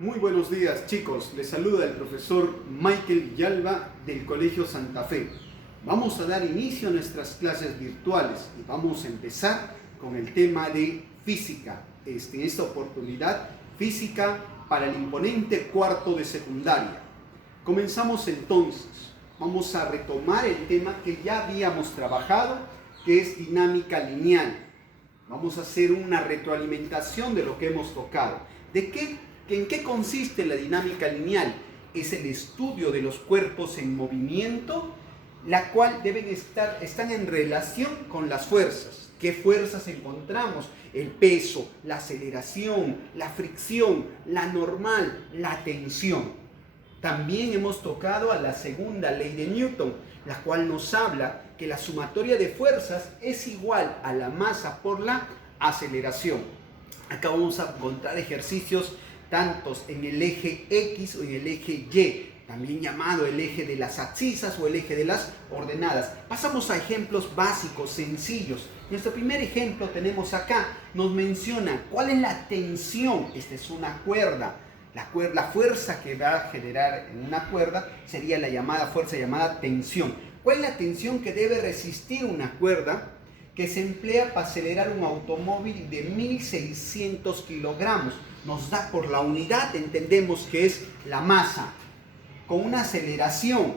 Muy buenos días, chicos, les saluda el profesor Michael Yalva del Colegio Santa Fe. Vamos a dar inicio a nuestras clases virtuales y vamos a empezar con el tema de física. En esta oportunidad, física para el imponente cuarto de secundaria. Comenzamos entonces. Vamos a retomar el tema que ya habíamos trabajado, que es dinámica lineal. Vamos a hacer una retroalimentación de lo que hemos tocado. ¿En qué consiste la dinámica lineal? Es el estudio de los cuerpos en movimiento, la cual están en relación con las fuerzas. ¿Qué fuerzas encontramos? El peso, la aceleración, la fricción, la normal, la tensión. También hemos tocado a la segunda ley de Newton, la cual nos habla que la sumatoria de fuerzas es igual a la masa por la aceleración. Acá vamos a encontrar ejercicios tantos en el eje X o en el eje Y, también llamado el eje de las abscisas o el eje de las ordenadas. Pasamos a ejemplos básicos, sencillos. Nuestro primer ejemplo tenemos acá, nos menciona cuál es la tensión. Esta es una cuerda. La fuerza que va a generar en una cuerda sería la fuerza llamada tensión. ¿Cuál es la tensión que debe resistir una cuerda que se emplea para acelerar un automóvil de 1600 kilogramos? Nos da por la unidad, entendemos que es la masa, con una aceleración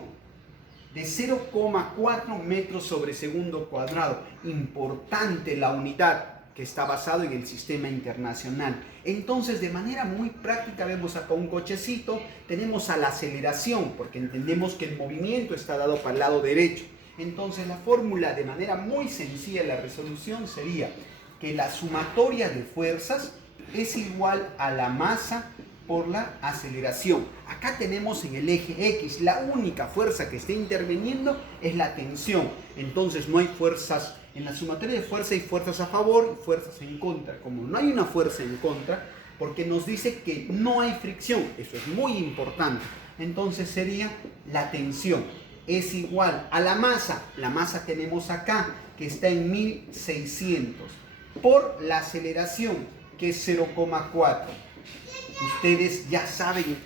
de 0,4 metros sobre segundo cuadrado. Importante la unidad, que está basado en el sistema internacional. Entonces, de manera muy práctica, vemos acá un cochecito, tenemos a la aceleración, porque entendemos que el movimiento está dado para el lado derecho. Entonces, la fórmula, de manera muy sencilla, la resolución sería que la sumatoria de fuerzas es igual a la masa por la aceleración. Acá tenemos en el eje X, la única fuerza que está interviniendo es la tensión. Entonces no hay fuerzas, en la sumatoria de fuerzas hay fuerzas a favor y fuerzas en contra. Como no hay una fuerza en contra, porque nos dice que no hay fricción, eso es muy importante. Entonces sería la tensión es igual a la masa tenemos acá, que está en 1600, por la aceleración, que es 0,4. Ustedes ya saben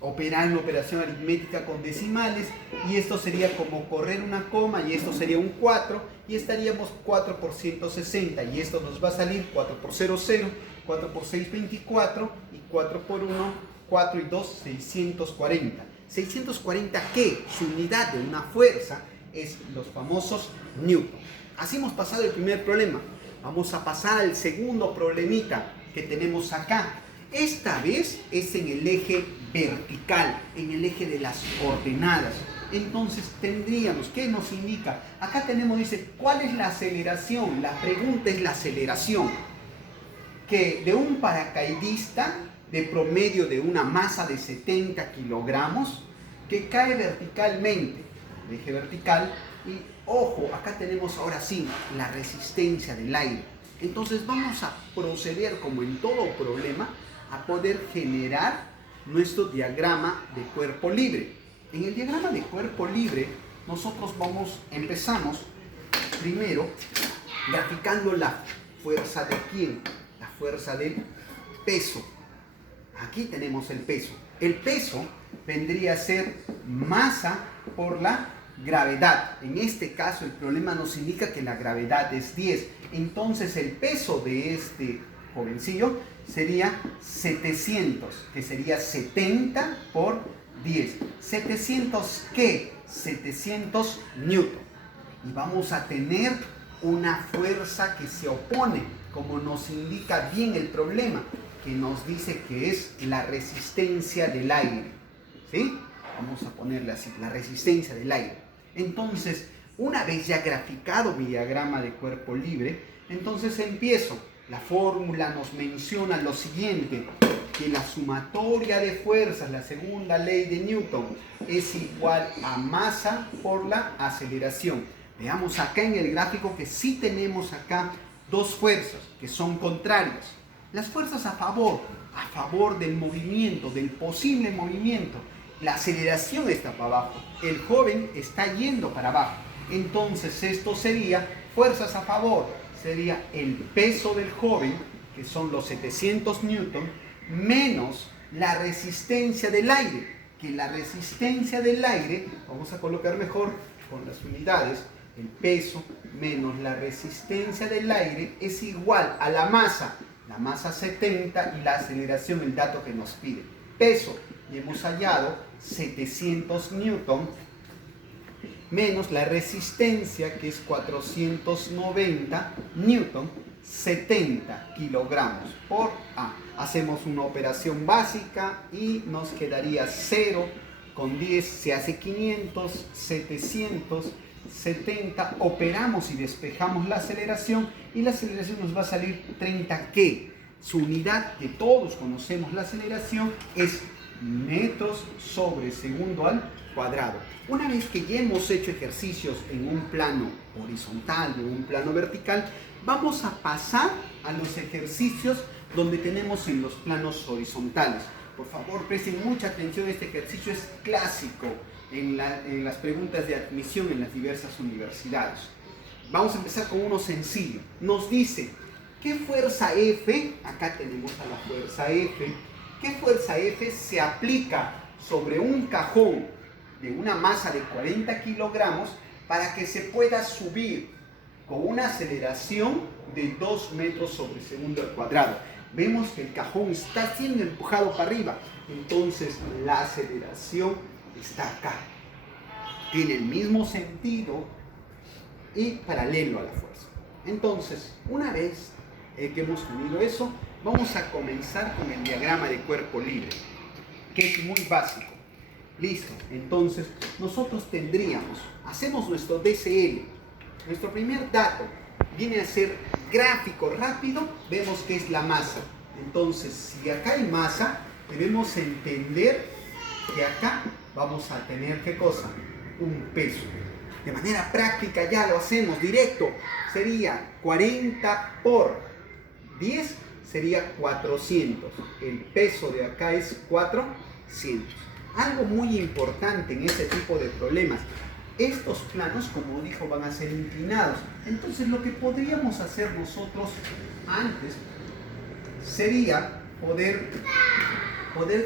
operar en operación aritmética con decimales, y esto sería como correr una coma, y esto sería un 4, y estaríamos 4 por 160, y esto nos va a salir 4 por 0, 0, 4 por 6, 24, y 4 por 1, 4 y 2, 640. 640, ¿qué? Su unidad de una fuerza es los famosos Newton. Así hemos pasado el primer problema. Vamos a pasar al segundo problemita que tenemos acá. Esta vez es en el eje vertical, en el eje de las ordenadas. Entonces tendríamos, ¿qué nos indica? Acá tenemos, dice, ¿cuál es la aceleración? La pregunta es la aceleración. Que de un paracaidista de promedio de una masa de 70 kilogramos que cae verticalmente, el eje vertical, y ojo, acá tenemos ahora sí la resistencia del aire. Entonces vamos a proceder, como en todo problema, a poder generar nuestro diagrama de cuerpo libre. En el diagrama de cuerpo libre, nosotros empezamos primero graficando la fuerza de ¿quién? La fuerza del peso. Aquí tenemos el peso. El peso vendría a ser masa por la gravedad. En este caso, el problema nos indica que la gravedad es 10. Entonces, el peso de este jovencillo sería 700, que sería 70 por 10. ¿700 qué? 700 newton. Y vamos a tener una fuerza que se opone, como nos indica bien el problema, que nos dice que es la resistencia del aire. ¿Sí? Vamos a ponerle así, la resistencia del aire. Entonces, una vez ya graficado mi diagrama de cuerpo libre, entonces empiezo. La fórmula nos menciona lo siguiente, que la sumatoria de fuerzas, la segunda ley de Newton, es igual a masa por la aceleración. Veamos acá en el gráfico que sí tenemos acá dos fuerzas que son contrarias. Las fuerzas a favor del movimiento, del posible movimiento. La aceleración está para abajo, el joven está yendo para abajo. Entonces esto sería fuerzas a favor, sería el peso del joven, que son los 700 newton, menos la resistencia del aire, que la resistencia del aire, vamos a colocar mejor con las unidades, el peso menos la resistencia del aire es igual a la masa 70 y la aceleración, el dato que nos pide, peso, y hemos hallado 700 newton, menos la resistencia que es 490 newton, 70 kilogramos por A. Hacemos una operación básica y nos quedaría 0 con 10, se hace 500, 770, operamos y despejamos la aceleración y la aceleración nos va a salir 30 que su unidad que todos conocemos la aceleración es metros sobre segundo al cuadrado. Una vez que ya hemos hecho ejercicios en un plano horizontal o en un plano vertical, vamos a pasar a los ejercicios donde tenemos en los planos horizontales. Por favor, presten mucha atención, este ejercicio es clásico en las preguntas de admisión en las diversas universidades. Vamos a empezar con uno sencillo. Nos dice, ¿qué fuerza F? Acá tenemos a la fuerza F. ¿Qué fuerza F se aplica sobre un cajón de una masa de 40 kilogramos para que se pueda subir con una aceleración de 2 metros sobre segundo al cuadrado? Vemos que el cajón está siendo empujado para arriba, entonces la aceleración está acá. Tiene el mismo sentido y paralelo a la fuerza. Entonces, una vez que hemos tenido eso, vamos a comenzar con el diagrama de cuerpo libre, que es muy básico. Listo, entonces nosotros tendríamos, hacemos nuestro DCL. Nuestro primer dato viene a ser gráfico rápido, vemos que es la masa. Entonces, si acá hay masa, debemos entender que acá vamos a tener, ¿qué cosa? Un peso. De manera práctica ya lo hacemos directo. Sería 40 por 10, sería 400. El peso de acá es 400. Algo muy importante en este tipo de problemas. Estos planos, como dijo, van a ser inclinados. Entonces, lo que podríamos hacer nosotros antes sería poder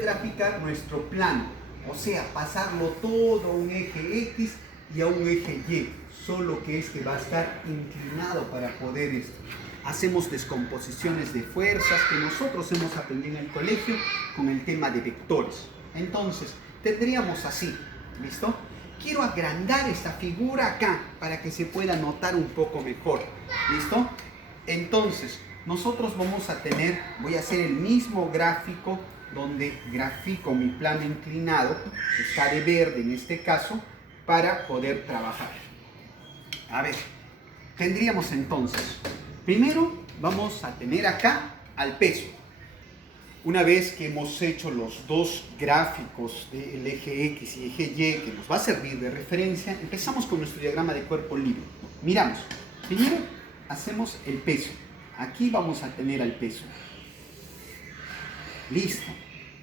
graficar nuestro plano. O sea, pasarlo todo a un eje X y a un eje Y. Solo que este va a estar inclinado para poder esto. Hacemos descomposiciones de fuerzas que nosotros hemos aprendido en el colegio con el tema de vectores. Entonces, tendríamos así, ¿listo? Quiero agrandar esta figura acá para que se pueda notar un poco mejor, ¿listo? Entonces, nosotros vamos a tener, voy a hacer el mismo gráfico donde grafico mi plano inclinado, que está de verde en este caso, para poder trabajar. A ver, tendríamos entonces, primero vamos a tener acá al peso. Una vez que hemos hecho los dos gráficos del eje X y eje Y, que nos va a servir de referencia, empezamos con nuestro diagrama de cuerpo libre. Miramos, primero hacemos el peso. Aquí vamos a tener al peso. Listo,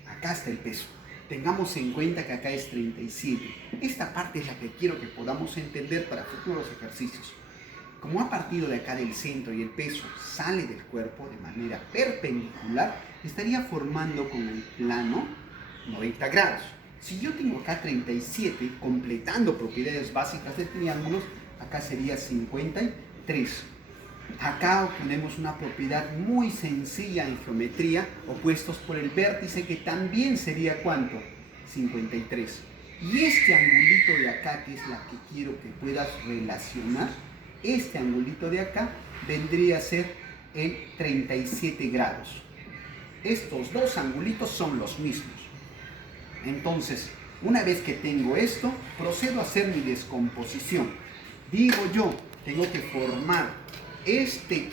acá está el peso. Tengamos en cuenta que acá es 37. Esta parte es la que quiero que podamos entender para futuros ejercicios. Como ha partido de acá del centro y el peso sale del cuerpo de manera perpendicular, estaría formando con el plano 90 grados. Si yo tengo acá 37, completando propiedades básicas de triángulos, acá sería 53. Acá obtenemos una propiedad muy sencilla en geometría, opuestos por el vértice, que también sería ¿cuánto? 53. Y este angulito de acá, que es la que quiero que puedas relacionar, este angulito de acá vendría a ser el 37 grados. Estos dos angulitos son los mismos. Entonces, una vez que tengo esto, procedo a hacer mi descomposición. Digo yo, tengo que formar este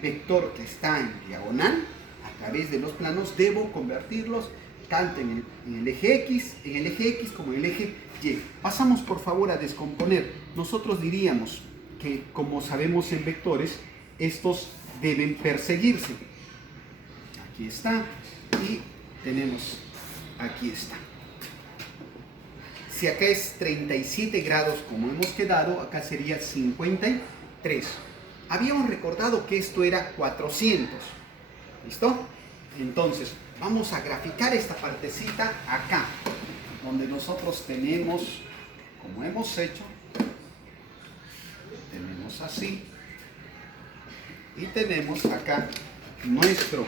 vector que está en diagonal a través de los planos, debo convertirlos tanto en el eje X como en el eje Y. Pasamos por favor a descomponer. Nosotros diríamos que, como sabemos en vectores, estos deben perseguirse. Aquí está y tenemos, aquí está. Si acá es 37 grados como hemos quedado, acá sería 53. Habíamos recordado que esto era 400. ¿Listo? Entonces, vamos a graficar esta partecita acá, donde nosotros tenemos, como hemos hecho, tenemos así, y tenemos acá nuestro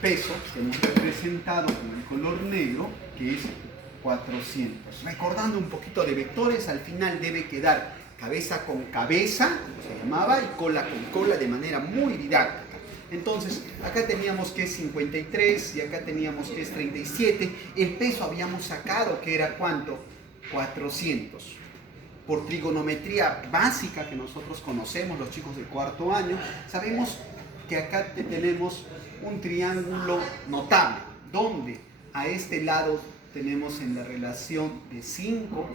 peso que hemos representado con el color negro, que es 400. Recordando un poquito de vectores, al final debe quedar cabeza con cabeza, como se llamaba, y cola con cola, de manera muy didáctica. Entonces, acá teníamos que es 53 y acá teníamos que es 37. El peso habíamos sacado que era ¿cuánto? 400. Por trigonometría básica que nosotros conocemos, los chicos de cuarto año, sabemos que acá tenemos un triángulo notable, donde a este lado tenemos en la relación de 5,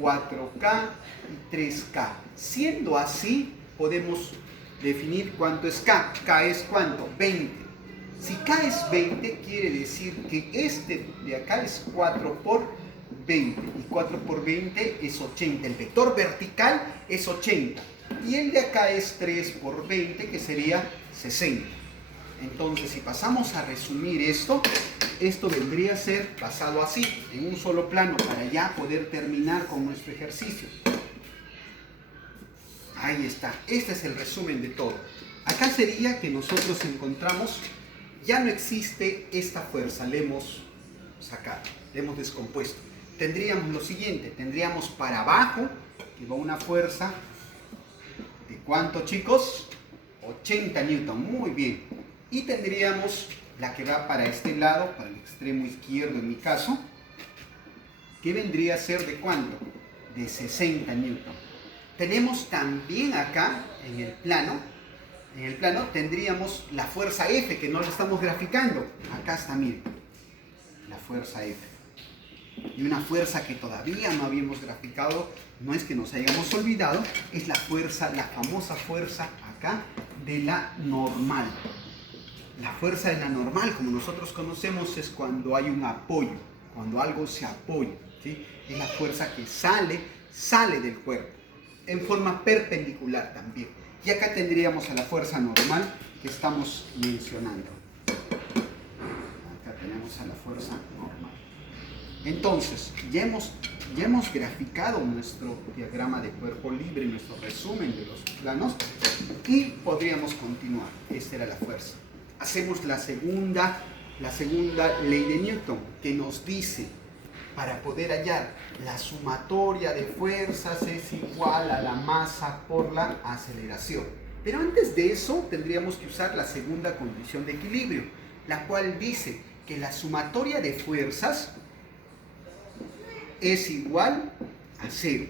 4K y 3K. Siendo así, podemos definir cuánto es K. K es ¿cuánto? 20. Si K es 20, quiere decir que este de acá es 4 por 20. Y 4 por 20 es 80. El vector vertical es 80. Y el de acá es 3 por 20, que sería 60. Entonces, si pasamos a resumir esto vendría a ser pasado así, en un solo plano, para ya poder terminar con nuestro ejercicio. Ahí está, este es el resumen de todo. Acá sería que nosotros encontramos, ya no existe esta fuerza, la hemos sacado, la hemos descompuesto. Tendríamos lo siguiente, tendríamos para abajo, que va una fuerza, ¿de cuánto, chicos? 80 newton, muy bien. Y tendríamos la que va para este lado, para el extremo izquierdo en mi caso, que vendría a ser ¿de cuánto? De 60 newton. Tenemos también acá en el plano tendríamos la fuerza F, que no la estamos graficando. Acá está, miren, la fuerza F. Y una fuerza que todavía no habíamos graficado, no es que nos hayamos olvidado, es la fuerza, la famosa fuerza acá de la normal. La fuerza de la normal, como nosotros conocemos, es cuando hay un apoyo, cuando algo se apoya, ¿sí? Es la fuerza que sale del cuerpo, en forma perpendicular también. Y acá tendríamos a la fuerza normal que estamos mencionando. Acá tenemos a la fuerza normal. Entonces, ya hemos graficado nuestro diagrama de cuerpo libre, nuestro resumen de los planos, y podríamos continuar. Esta era la fuerza. Hacemos la segunda ley de Newton, que nos dice, para poder hallar la sumatoria de fuerzas es igual a la masa por la aceleración. Pero antes de eso tendríamos que usar la segunda condición de equilibrio, la cual dice que la sumatoria de fuerzas es igual a 0.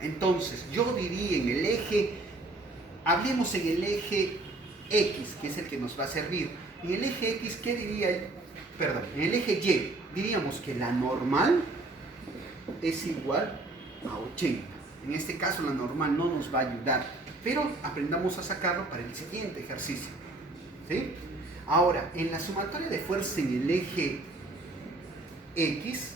Entonces yo diría en el eje, hablemos en el eje X, que es el que nos va a servir. En el eje X, ¿qué diría? Perdón, en el eje Y diríamos que la normal es igual a 80. En este caso la normal no nos va a ayudar, pero aprendamos a sacarlo para el siguiente ejercicio, ¿sí? Ahora, en la sumatoria de fuerzas en el eje X,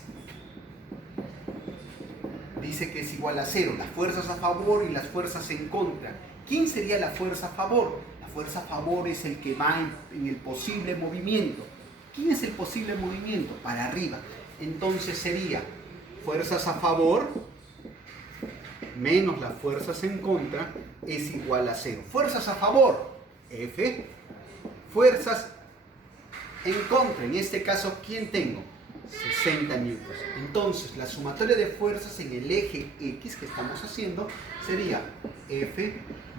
dice que es igual a 0, las fuerzas a favor y las fuerzas en contra. ¿Quién sería la fuerza a favor? La fuerza a favor es el que va en el posible movimiento. ¿Quién es el posible movimiento? Para arriba. Entonces sería fuerzas a favor menos las fuerzas en contra es igual a 0. Fuerzas a favor, F. Fuerzas en contra, en este caso, ¿quién tengo? 60 newtons. Entonces, la sumatoria de fuerzas en el eje X que estamos haciendo sería F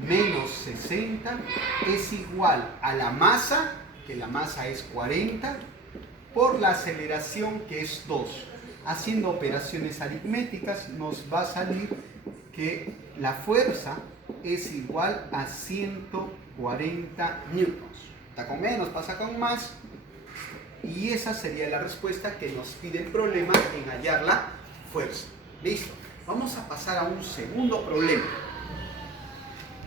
menos 60 es igual a la masa, que la masa es 40, por la aceleración, que es 2. Haciendo operaciones aritméticas nos va a salir que la fuerza es igual a 140 newtons. Está con menos, pasa con más. Y esa sería la respuesta que nos pide el problema en hallar la fuerza. Listo. Vamos a pasar a un segundo problema.